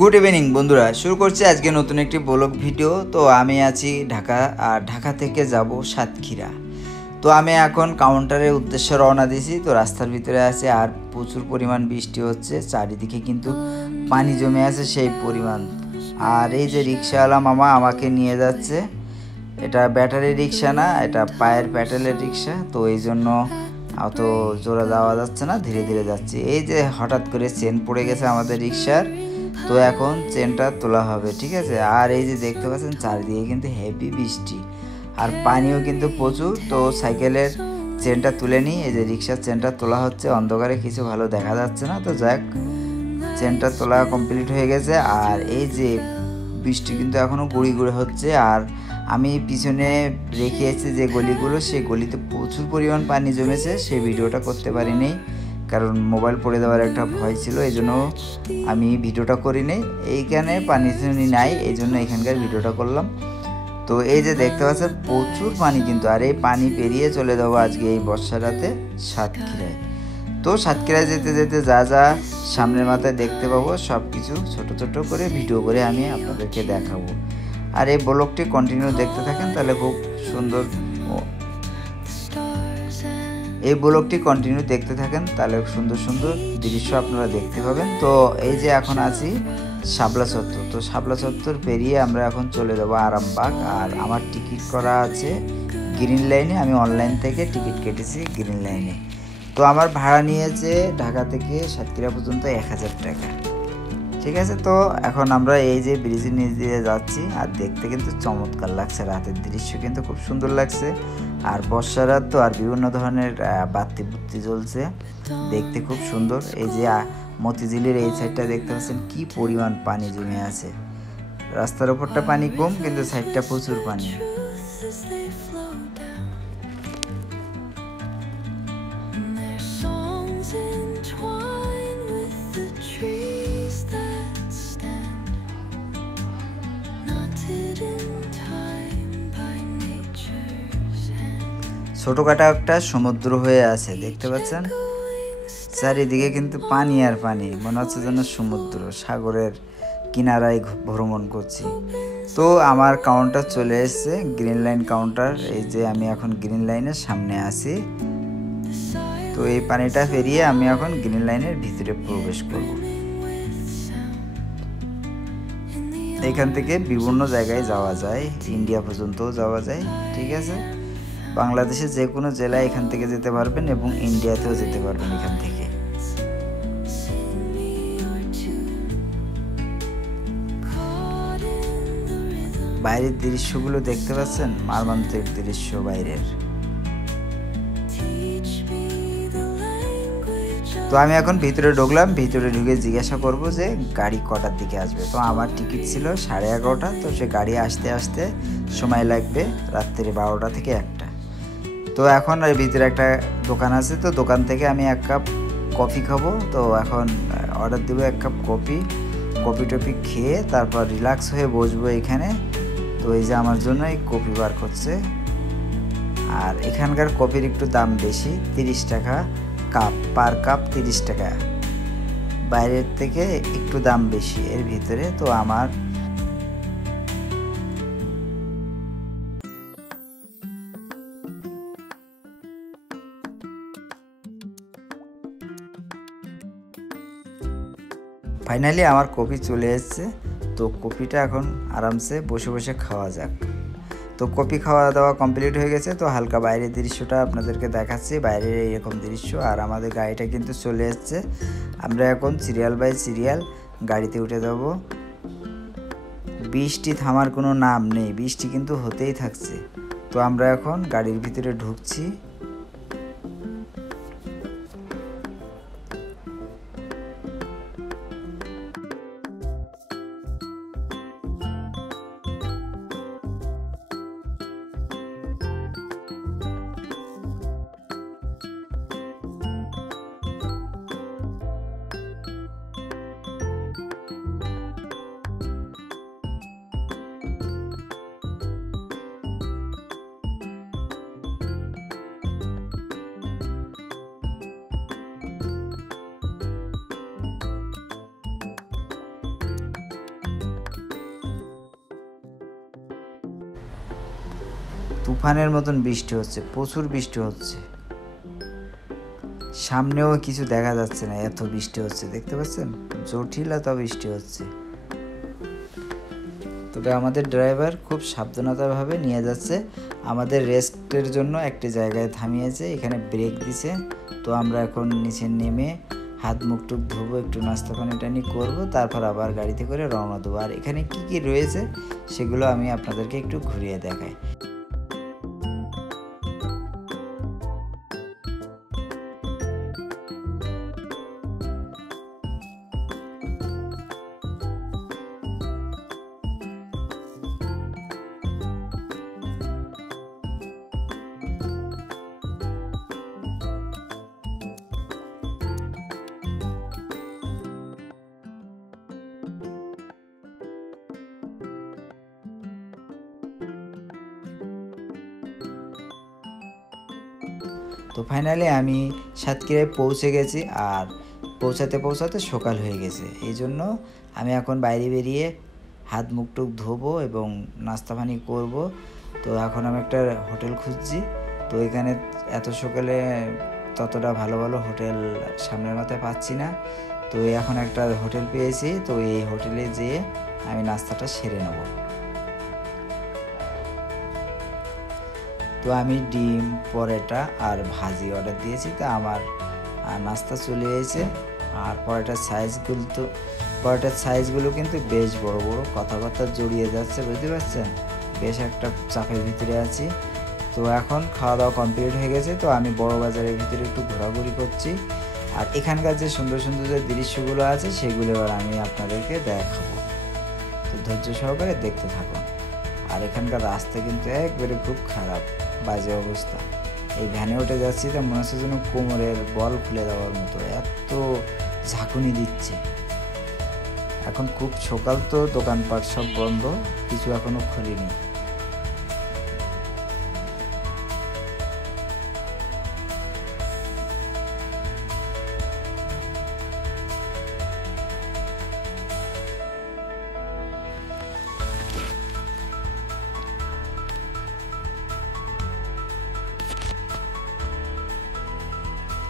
Good evening বন্ধুরা, শুরু করছি আজকে নতুন একটি ব্লগ ভিডিও। তো আমি আছি ঢাকা, আর ঢাকা থেকে যাব সাতক্ষীরা। তো আমি এখন কাউন্টারের উদ্দেশ্যে রওনা দিয়েছি। তো রাস্তার ভিতরে আছে আর প্রচুর পরিমাণ বৃষ্টি হচ্ছে, চারিদিকে কিন্তু পানি জমে আছে সেই পরিমাণ। আর এই যে রিক্সাওয়ালা মামা আমাকে নিয়ে যাচ্ছে, এটা ব্যাটারি রিক্সা না, এটা পায়ের প্যাডেলের রিক্সা। তো এই জন্য অত জোরে যাওয়া যাচ্ছে না, ধীরে ধীরে যাচ্ছি। এই যে হঠাৎ করে চেন পড়ে গেছে আমাদের রিক্সার, তো এখন চেনটা তোলা হবে, ঠিক আছে। আর এই যে দেখতে পাচ্ছেন চারিদিকে কিন্তু হেভি বৃষ্টি আর পানিও কিন্তু প্রচুর। তো সাইকেলের চেনটা তুলে নিই, এই যে রিক্সার চেনটা তোলা হচ্ছে, অন্ধকারে কিছু ভালো দেখা যাচ্ছে না। তো যাক, চেনটা তোলা কমপ্লিট হয়ে গেছে। আর এই যে বৃষ্টি কিন্তু এখনও গুঁড়ি গুঁড়ি হচ্ছে। আর আমি পিছনে রেখেছি যে গলিগুলো, সেই গলিতে প্রচুর পরিমাণ পানি জমেছে, সেই ভিডিওটা করতে পারিনি, কারণ মোবাইল পড়ে দেওয়ার একটা ভয় ছিল, এই জন্য আমি ভিডিওটা করিনি। এইখানে পানি নাই, এই জন্য এখানকার ভিডিওটা করলাম। তো এই যে দেখতে পাচ্ছেন প্রচুর পানি কিন্তু, আর এই পানি পেরিয়ে চলে যাবো আজকে এই বর্ষা রাতে সাতক্ষীরায়। তো সাতক্ষীরায় যেতে যেতে যা যা সামনের মাথায় দেখতে পাবো সব কিছু ছোটো ছোটো করে ভিডিও করে আমি আপনাদেরকে দেখাবো। আর এই ব্লগটি কন্টিনিউ দেখতে থাকেন, তাহলে খুব সুন্দর, এই ব্লগটি কন্টিনিউ দেখতে থাকেন তাহলে সুন্দর সুন্দর দৃশ্য আপনারা দেখতে পাবেন। তো এই যে এখন আছি শাপলা চত্বর। তো শাপলা চত্বর পেরিয়ে আমরা এখন চলে যাবো আরামবাগ। আর আমার টিকিট করা আছে গ্রিন লাইনে, আমি অনলাইন থেকে টিকিট কেটেছি গ্রিন লাইনে। তো আমার ভাড়া নিয়েছে ঢাকা থেকে সাতক্ষীরা পর্যন্ত 1000 টাকা, ঠিক আছে। তো এখন আমরা এই যে ব্রিজের নিচ দিয়ে যাচ্ছি, আর দেখতে কিন্তু চমৎকার লাগছে, রাতের দৃশ্য কিন্তু খুব সুন্দর লাগছে। আর বর্ষা রাত তো, আর বিভিন্ন ধরনের বাতি বুত্তি জ্বলছে, দেখতে খুব সুন্দর। এই যে মতিঝিলের এই সাইডটা দেখতে পাচ্ছেন কি পরিমাণ পানি জমে আছে। রাস্তার ওপরটা পানি কম, কিন্তু সাইডটা প্রচুর পানি। ছোটখাটো একটা সমুদ্র হয়ে আছে, দেখতে পাচ্ছেন চারিদিকে কিন্তু পানি আর পানি, মনে হচ্ছে যেন সমুদ্র সাগরের কিনারায় ভ্রমণ করছি। তো আমার কাউন্টার চলে এসেছে, গ্রিন লাইন কাউন্টার। এই যে আমি এখন গ্রিন লাইনের সামনে আছি। তো এই পানিটা পেরিয়ে আমি এখন গ্রিন লাইনের ভিতরে প্রবেশ করব। এখান থেকে বিভিন্ন জায়গায় যাওয়া যায়, ইন্ডিয়া পর্যন্তও যাওয়া যায়, ঠিক আছে। বাংলাদেশের যে কোনো জেলায় এখান থেকে যেতে পারবেন এবং ইন্ডিয়াতেও যেতে পারবেন এখান থেকে। বাইরের দৃশ্যগুলো দেখতে পাচ্ছেন, মর্মান্তিক দৃশ্য বাইরের। তো আমি এখন ভিতরে ঢুকলাম, ভিতরে ঢুকে জিজ্ঞাসা করব যে গাড়ি কটার দিকে আসবে। তো আমার টিকিট ছিল 11:30, তো সে গাড়ি আসতে আসতে সময় লাগবে রাত্রি 12টা থেকে 1টা। তো এখন এর ভিতরে একটা দোকান আছে, তো দোকান থেকে আমি 1 কাপ কফি খাবো। তো এখন অর্ডার দেবো 1 কাপ কফি টফি খেয়ে তারপর রিল্যাক্স হয়ে বসবো এখানে। তো এই যে আমার জন্য এই কফি বার করছে। আর এখানকার কফির একটু দাম বেশি, 30 টাকা কাপ, পার কাপ 30 টাকা। বাইরের থেকে একটু দাম বেশি এর ভিতরে। তো আমার ফাইনালি আমার কফি চলে এসেছে। তো কফিটা এখন আরামসে বসে বসে খাওয়া যাক। তো কফি খাওয়া দাওয়া কমপ্লিট হয়ে গেছে। তো হালকা বাইরের দৃশ্যটা আপনাদেরকে দেখাচ্ছি, বাইরের এইরকম দৃশ্য। আর আমাদের গাড়িটা কিন্তু চলে এসছে, আমরা এখন সিরিয়াল বাই সিরিয়াল গাড়িতে উঠে যাব। বৃষ্টি থামার কোনো নাম নেই, বৃষ্টি কিন্তু হতেই থাকছে। তো আমরা এখন গাড়ির ভিতরে ঢুকছি। তুফানের মতন বৃষ্টি হচ্ছে, প্রচুর বৃষ্টি হচ্ছে, সামনেও কিছু দেখা যাচ্ছে না, এত বৃষ্টি হচ্ছে, দেখতে পাচ্ছেন জটিলতা বৃষ্টি হচ্ছে। তবে আমাদের ড্রাইভার খুব সাবধানতাভাবে নিয়ে যাচ্ছে। আমাদের রেস্টের জন্য একটি জায়গায় থামিয়েছে, এখানে ব্রেক দিছে। তো আমরা এখন নিচে নেমে হাত মুখ টুক ধোবো, একটু নাস্তা পানি টানি করবো, তারপর আবার গাড়িতে করে রওনা দেবো। আর এখানে কি কি রয়েছে সেগুলো আমি আপনাদেরকে একটু ঘুরিয়ে দেখাই। তো ফাইনালি আমি সাতক্ষীরায় পৌঁছে গেছি, আর পৌঁছাতে সকাল হয়ে গেছে। এই জন্য আমি এখন বাইরে বেরিয়ে হাত মুখ টুক ধোবো এবং নাস্তা পানি করবো। তো এখন আমি একটা হোটেল খুঁজছি। তো এখানে এত সকালে ততটা ভালো ভালো হোটেল সামনের মাথায় পাচ্ছি না। তো এখন একটা হোটেল পেয়েছি, তো এই হোটেলে যেয়ে আমি নাস্তাটা সেরে নেব। তো আমি ডিম, পরোটা আর ভাজি অর্ডার দিয়েছি। তো আমার নাস্তা চলে এসেছে। আর পরোটার সাইজগুলো কিন্তু বেশ বড় বড়, কথাবার্তা জড়িয়ে যাচ্ছে, বুঝতে পারছেন, বেশ একটা চাপের ভিতরে আছি। তো এখন খাওয়া দাওয়া কমপ্লিট হয়ে গেছে। তো আমি বড় বাজারের ভিতরে একটু ঘোরাঘুরি করছি, আর এখানকার যে সুন্দর সুন্দর যে দৃশ্যগুলো আছে সেগুলো এবার আমি আপনাদেরকে দেখাবো। তো ধৈর্য সহকারে দেখতে থাকুন। আর এখানকার রাস্তা কিন্তু একবারে খুব খারাপ, বাজে অবস্থা। এই ভ্যানে উঠে যাচ্ছি তো মনে হচ্ছে যেন কোমরের বল খুলে দেওয়ার মতো, এত ঝাঁকুনি দিচ্ছে। এখন খুব সকাল, তো দোকানপাট সব বন্ধ, কিছু এখনো খুলিনি।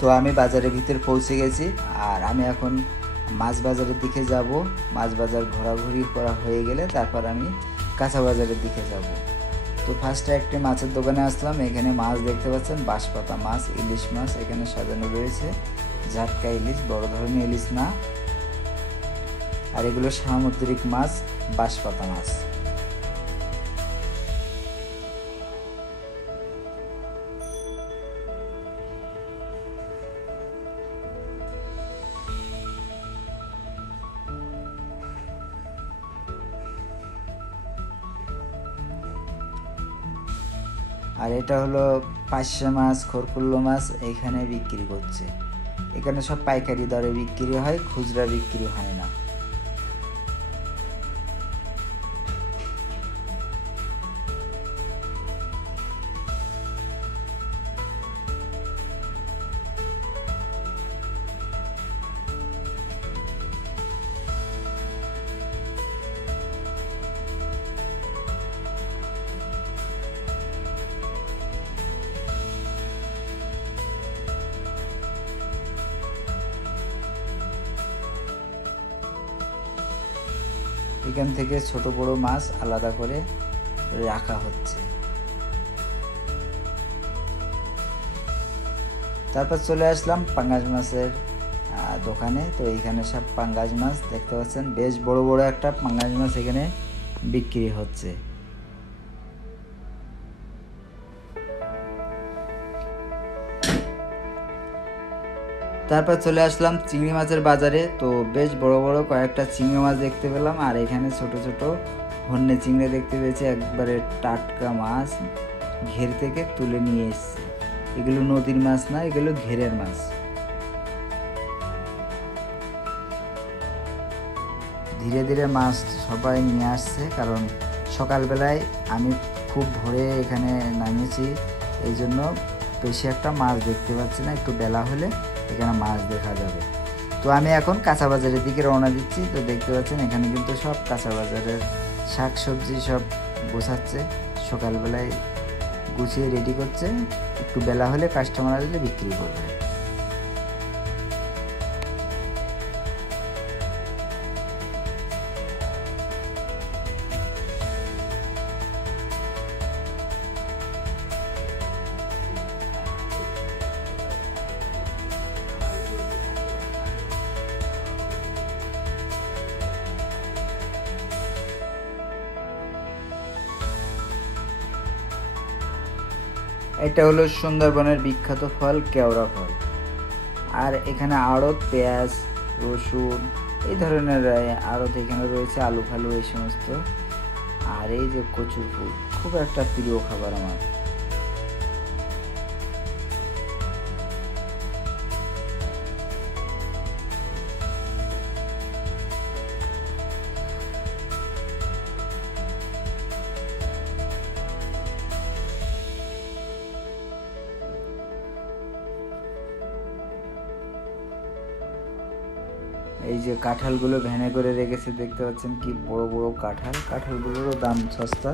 তো আমি বাজারের ভিতর পৌঁছে গেছি, আর আমি এখন মাছ বাজারের দিকে যাব। মাছ বাজার ঘোরাঘুরি করা হয়ে গেলে তারপর আমি কাঁচা বাজারের দিকে যাব। তো ফার্স্টে একটি মাছের দোকানে আসলাম। এখানে মাছ দেখতে পাচ্ছেন, বাঁশপাতা মাছ, ইলিশ মাছ এখানে সাজানো রয়েছে। ঝাটকা ইলিশ, বড় ধরনের ইলিশ না, আর এগুলো সামুদ্রিক মাছ, বাঁশপাতা মাছ। আর এটা হলো পার্শে মাছ, খরকুল্লো মাছ এখানে বিক্রি করছে। এখানে সব পাইকারি দরে বিক্রি হয়, খুচরা বিক্রি হয় না। এখান থেকে ছোট বড় মাছ আলাদা করে রাখা হচ্ছে। তারপর চলে আসলাম পাঙ্গাস মাছের দোকানে। তো এইখানে সব পাঙ্গাস মাছ দেখতে পাচ্ছেন, বেশ বড় বড় একটা পাঙ্গাস মাছ এখানে বিক্রি হচ্ছে। তারপর চলে আসলাম চিংড়ি মাছের বাজারে। তো বেশ বড় বড় কয়েকটা চিংড়ি মাছ দেখতে পেলাম, আর এখানে ছোট ছোট হন্যে চিংড়ি দেখতে পেয়েছি, একবারে টাটকা মাছ, ঘের থেকে তুলে নিয়ে এসছে। এগুলো নদীর মাছ না, এগুলো ঘেরের মাছ। ধীরে ধীরে মাছ সবাই নিয়ে আসছে, কারণ সকালবেলায় আমি খুব ভোরে এখানে নামিয়েছি, এই জন্য বেশি একটা মাছ দেখতে পাচ্ছি না। একটু বেলা হলে এখানে মাছ দেখা যাবে। তো আমি এখন কাঁচা বাজারের দিকে রওনা দিচ্ছি। তো দেখতে পাচ্ছেন এখানে কিন্তু সব কাঁচা বাজারের শাক সবজি সব গোছাচ্ছে। সকালবেলায় গুছিয়ে রেডি করছে, একটু বেলা হলে কাস্টমার আসলে বিক্রি করবে। এটা হলো সুন্দরবনের বিখ্যাত ফল কেওড়া ফল। আর এখানে আড়ত, পেঁয়াজ, রসুন এই ধরনের আড়ত এখানে রয়েছে, আলু ফালু এই সমস্ত। আর এই যে কচুর ফুল, খুব একটা প্রিয় খাবার আমার। এই যে কাঁঠালগুলো ভ্যানে করে রেখেছে, দেখতে পাচ্ছেন কি বড় বড় কাঁঠাল। কাঁঠালগুলোরও দাম সস্তা।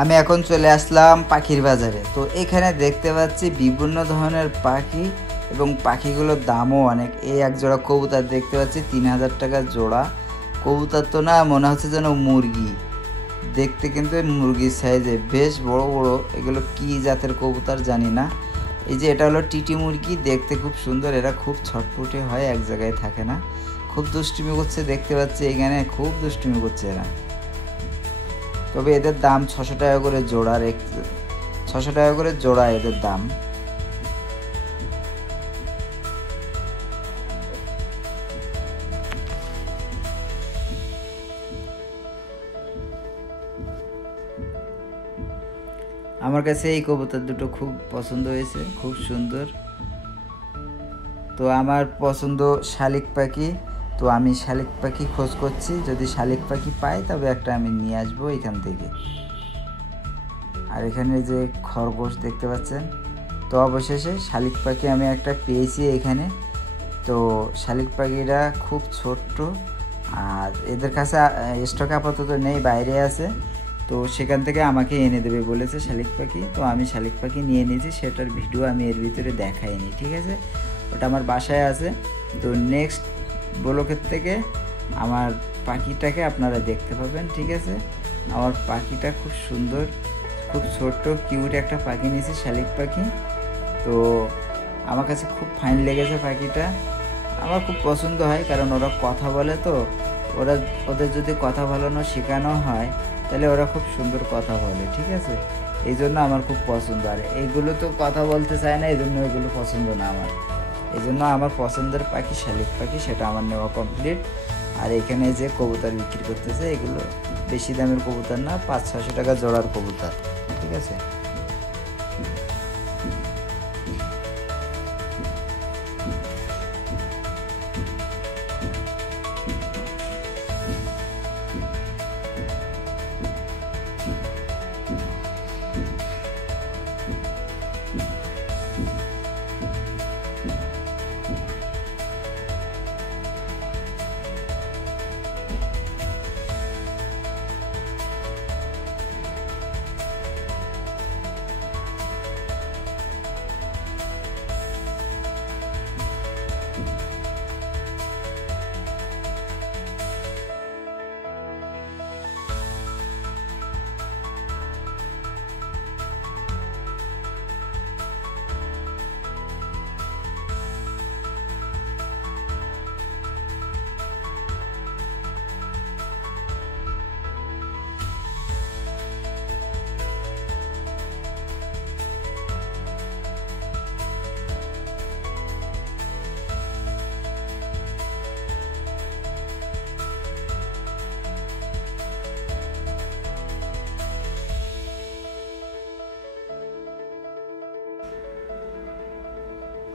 আমি এখন চলে আসলাম পাখির বাজারে। তো এখানে দেখতে পাচ্ছি বিভিন্ন ধরনের পাখি এবং পাখিগুলোর দামও অনেক। এই এক জোড়া কবুতর দেখতে পাচ্ছি 3000 টাকা জোড়া। কবুতর তো না, মনে হচ্ছে যেন মুরগি। দেখতে কিন্তু মুরগির সাইজে বেশ বড় বড়। এগুলো কি জাতের কবুতর জানি না। এই যে এটা হলো টিটি মুরগি, দেখতে খুব সুন্দর। এরা খুব ছটফটে হয়, এক জায়গায় থাকে না, খুব দুষ্টুমি করছে। দেখতে পাচ্ছি এখানে খুব দুষ্টুমি করছে এরা। তবে এদের দাম 600 টাকা করে জোড়া। 600 টাকা করে জোড়া এদের দাম। আমার কাছে এই কবুতর দুটো খুব পছন্দ হয়েছে, খুব সুন্দর। তো আমার পছন্দ শালিক পাখি। তো আমি শালিক পাখি খোঁজ করছি, যদি শালিক পাখি পাই তবে একটা আমি নিয়ে আসবো এখান থেকে। আর এখানে যে খরগোশ দেখতে পাচ্ছেন। তো অবশেষে শালিক পাখি আমি একটা পেয়েছি এখানে। তো শালিক পাখিরা খুব ছোট্ট, আর এদের কাছে স্টক আপাতত নেই, বাইরে আছে। তো সেখান থেকে আমাকে এনে দেবে বলেছে শালিক পাখি। তো আমি শালিক পাখি নিয়ে নিয়েছি, সেটার ভিডিও আমি এর ভিতরে দেখাইনি, ঠিক আছে। ওটা আমার বাসায় আছে। তো নেক্সট ব্লগের থেকে আমার পাখিটাকে আপনারা দেখতে পাবেন, ঠিক আছে। আমার পাখিটা খুব সুন্দর, খুব ছোট্ট কিউট একটা পাখি নিয়েছি, শালিক পাখি। তো আমার কাছে খুব ফাইন লেগেছে পাখিটা। আমার খুব পছন্দ হয়, কারণ ওরা কথা বলে। তো ওদের যদি কথা বলানো শেখানো হয় তাহলে ওরা খুব সুন্দর কথা বলে, ঠিক আছে। এই জন্য আমার খুব পছন্দ। আর এইগুলো তো কথা বলতে চায় না, এই জন্য এগুলো পছন্দ না আমার। এই জন্য আমার পছন্দের পাখি শালিক পাখি, সেটা আমার নেওয়া কমপ্লিট। আর এখানে যে কবুতর বিক্রি করতেছে, এগুলো বেশি দামের কবুতর না, 500-600 টাকা জোড়ার কবুতর, ঠিক আছে।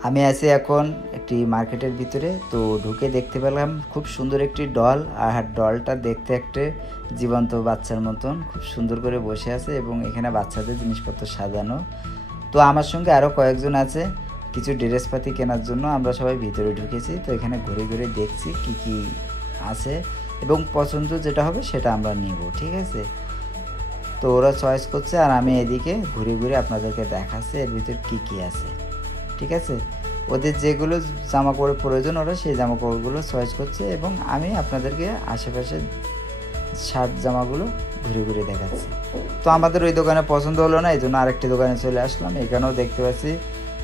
আমি আছি এখন একটি মার্কেটের ভিতরে। তো ঢুকে দেখতে পেলাম খুব সুন্দর একটি ডল, আর ডলটা দেখতে একটা জীবন্ত বাচ্চার মতন খুব সুন্দর করে বসে আছে, এবং এখানে বাচ্চাদের জিনিসপত্র সাজানো। তো আমার সঙ্গে আরও কয়েকজন আছে কিছু ড্রেসপাতি কেনার জন্য। আমরা সবাই ভিতরে ঢুকেছি। তো এখানে ঘুরে ঘুরে দেখছি কি কি আছে, এবং পছন্দ যেটা হবে সেটা আমরা নিব, ঠিক আছে। তো ওরা চয়েস করছে, আর আমি এদিকে ঘুরে ঘুরে আপনাদেরকে দেখাচ্ছি এর ভিতর কি কি আছে, ঠিক আছে। ওদের যেগুলো জামা কাপড় প্রয়োজন ওরা সেই জামা কাপড়গুলো চয়েস করছে, এবং আমি আপনাদেরকে আশেপাশে শার্ট জামাগুলো ঘুরে ঘুরে দেখাচ্ছি। তো আমাদের ওই দোকানে পছন্দ হলো না, এই জন্য আরেকটি দোকানে চলে আসলাম। এখানেও দেখতে পাচ্ছি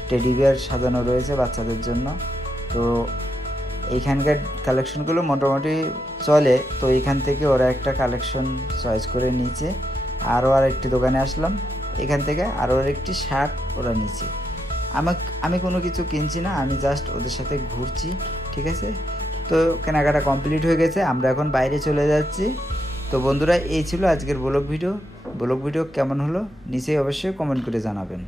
টেডি বিয়ার সাজানো রয়েছে বাচ্চাদের জন্য। তো এইখানকার কালেকশনগুলো মোটামুটি চলে। তো এইখান থেকে ওরা একটা কালেকশন চয়েস করে নিয়েছে। আরও আরেকটি দোকানে আসলাম, এখান থেকে আরও আরেকটি শার্ট ওরা নিচ্ছে। আমি কোনো কিছু কিনছি না, আমি জাস্ট ওদের সাথে ঘুরছি, ঠিক আছে। তো কেনাকাটা কমপ্লিট হয়ে গেছে, আমরা এখন বাইরে চলে যাচ্ছি। তো বন্ধুরা, এই ছিল আজকের ব্লগ ভিডিও কেমন হলো নিচেই অবশ্যই কমেন্ট করে জানাবেন।